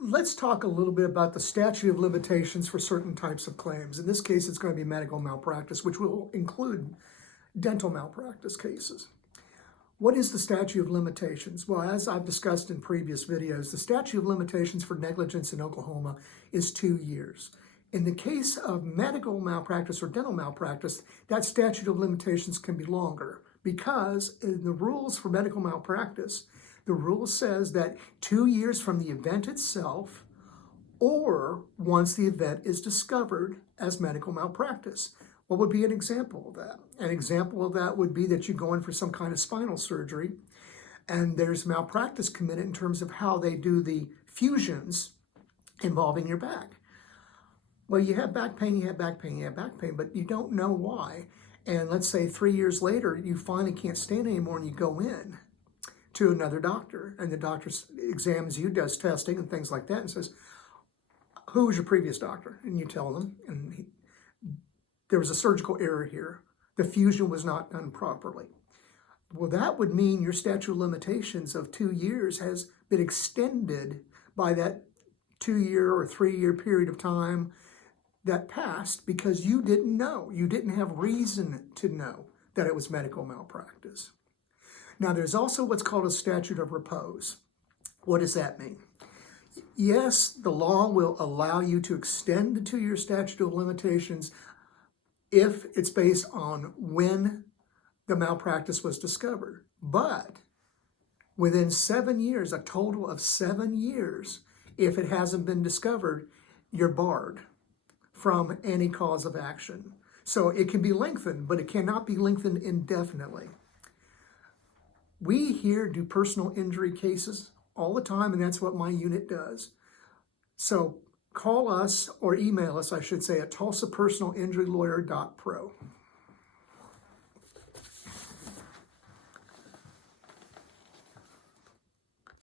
Let's talk a little bit about the statute of limitations for certain types of claims. In this case, it's going to be medical malpractice, which will include dental malpractice cases. What is the statute of limitations? Well, as I've discussed in previous videos, the statute of limitations for negligence in Oklahoma is 2 years. In the case of medical malpractice or dental malpractice, that statute of limitations can be longer because in the rules for medical malpractice, the rule says that 2 years from the event itself or once the event is discovered as medical malpractice. What would be an example of that? An example of that would be that you go in for some kind of spinal surgery and there's malpractice committed in terms of how they do the fusions involving your back. Well, you have back pain, but you don't know why. And let's say 3 years later, you finally can't stand anymore and you go in to another doctor and the doctor examines you, does testing and things like that and says, who was your previous doctor? And you tell them, and there was a surgical error here. The fusion was not done properly. Well, that would mean your statute of limitations of 2 years has been extended by that 2-year or 3-year period of time that passed because you didn't know. You didn't have reason to know that it was medical malpractice. Now, there's also what's called a statute of repose. What does that mean? Yes, the law will allow you to extend the 2-year statute of limitations if it's based on when the malpractice was discovered. But within 7 years, a total of 7 years, if it hasn't been discovered, you're barred from any cause of action. So it can be lengthened, but it cannot be lengthened indefinitely. We here do personal injury cases all the time, and that's what my unit does. So call us or email us, I should say, at TulsaPersonalInjuryLawyer.Pro.